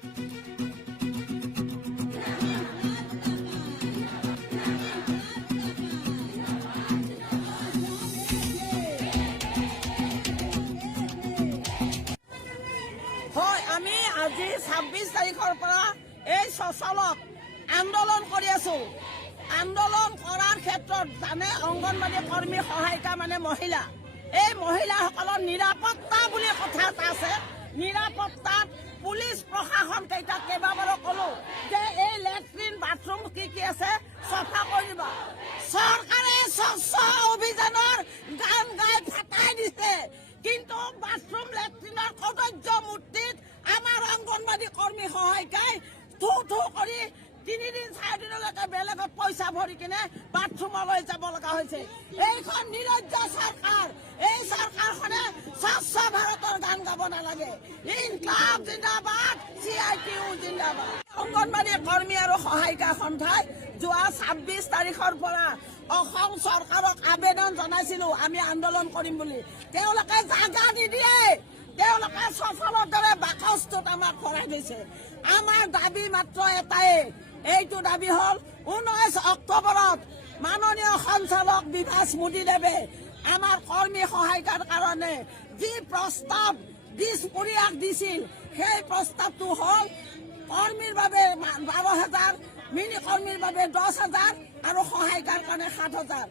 হয়, আমি আজি ২৬ তাৰিখৰ পৰা এই সচলত আন্দোলন কৰি আছো। আন্দোলন কৰাৰ ক্ষেত্ৰত জানে অংগনবাড়ী কৰ্মী সহায়িকা মানে মহিলা, এই মহিলাসকলৰ নিৰাপত্তা বুলি কথা এটা আছে। নিৰাপত্তাত পুলিচ প্ৰশাসন কেইটাক কেইবাবাৰো ক'লো যে এই লেট্ৰিন বাথৰুম কি আছে চফা কৰি দিবা। চৰকাৰে স্বচ্ছ অভিযানৰ গান গাই ফাটাই দিছে, কিন্তু বাথৰুম লেট্ৰিনৰ কদৰ্য মূৰ্তিত আমাৰ অংগনবাড়ী কৰ্মী সহায়িকাই থু কৰি ৩ দিন ৪ দিনলৈকে বেলেগত পইচা ভৰি কিনে বাথৰুমলৈ যাব লগা হৈছে। এইখন নিৰজ্জ চৰকাৰ, এই চৰকাৰখনে স্বচ্ছ ভাৰতৰ গান গাব নালাগে। ইনকলাব জিন্দাবাদ, CITU জিন্দাবাদ। অংগনবাড়ী কৰ্মী আৰু সহায়িকা সন্থাই যোৱা ২৬ তাৰিখৰ পৰা অসম চৰকাৰক আবেদন জনাইছিলো আমি আন্দোলন কৰিম বুলি। তেওঁলোকে জাগা নিদিয়ে, তেওঁলোকে সফলৰ দৰে বাকচটোত আমাক ভৰাই দিছে। আমাৰ দাবী মাত্ৰ এটাই, এইটো দাবী হ'ল 19 অক্টোবৰত মাননীয় সঞ্চালক বিভাস মোদীদেৱে আমাৰ কৰ্মী সহায়িকাৰ কাৰণে যি প্ৰস্তাৱ দিছপুৰীয়াক দিছিল, সেই প্ৰস্তাৱটো হ'ল কৰ্মীৰ বাবে 12,000, মিনি কৰ্মীৰ বাবে 10,000 আৰু সহায়িকাৰ কাৰণে 7,000।